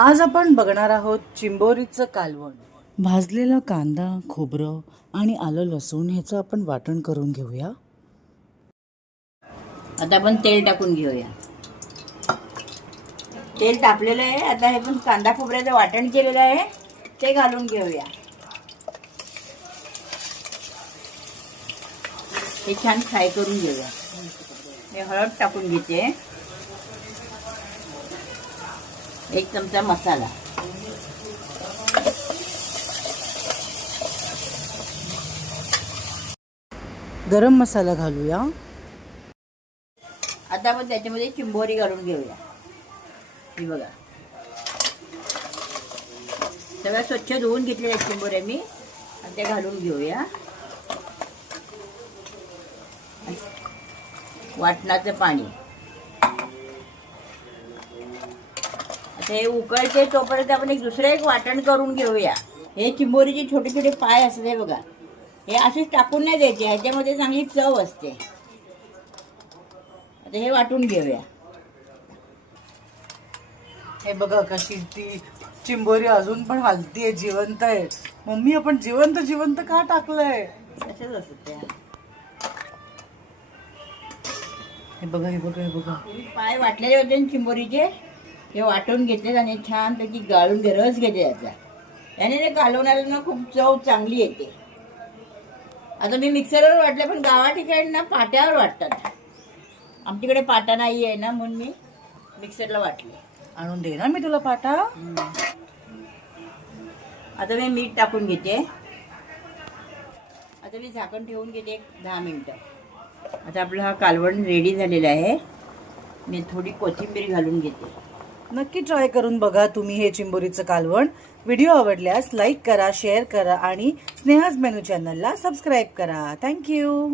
आज आपण बघणार आहोत चिंबोरीचं कालवण। भाजलेला कांदा, खोबरं आणि आलं लसूण ह्याचं आपण वाटण करून घेऊया। आता आपण तेल टाकून घेऊया। तेल तापलेलं आहे। आता हे पण कांदा खोबऱ्याचं वाटण केलेलं आहे ते घालून घेऊया। हे छान फ्राय करून घेऊया। हे हळद टाकून घेते, 1 चमचा मसाला, गरम मसाला घालूया। आता आपण त्याच्यामध्ये चिंबोरी घालून घेऊया। ही बघा, सगळं स्वच्छ धुवून घेतलेल्या चिंबोऱ्या मी, आणि त्या घालून घेऊया। वाटणाचं पाणी, आता हे उकळते तोपर्यंत आपण दुसरं एक वाटण करून घेऊया। हे चिंबोरीचे छोटे छोटे पाय असते बघा, हे असेच टाकून नाही द्यायचे, ह्याच्यामध्ये चांगली चव असते। आता हे वाटून घेऊया। हे बघा कशी ती चिंबोरी अजून पण हलतीये, जिवंत आहे। मम्मी आपण जिवंत जिवंत का टाकलंय? तसेच असत त्या। हे बघा हे बघा हे बघा, पाय वाटलेले होते ना चिंबोरीचे, हे वाटून घेतले आणि छान पैकी गाळून रस घेते याचा। याने ते कालवणाला ना खूप चव चांगली येते। आता मी मिक्सरवर वाटलं, पण गावा ठिकाणी ना पाट्यावर वाटतात। आमच्याकडे पाटा नाही आहे ना, म्हणून मी मिक्सरला वाटले। आणून दे ना मी तुला पाटा। आता मी मीठ टाकून घेते। आता मी झाकण ठेवून घेते 10 मिनिटं। आता आपला हा कालवण रेडी झालेला आहे। मी थोडी कोथिंबीर घालून घेते। नक्की ट्राय करून बघा तुम्ही हे चिंबोरीचं कालवण। व्हिडिओ आवडल्यास लाईक करा, शेअर करा आणि स्नेहाज मेनू चॅनलला सबस्क्राईब करा। थँक्यू।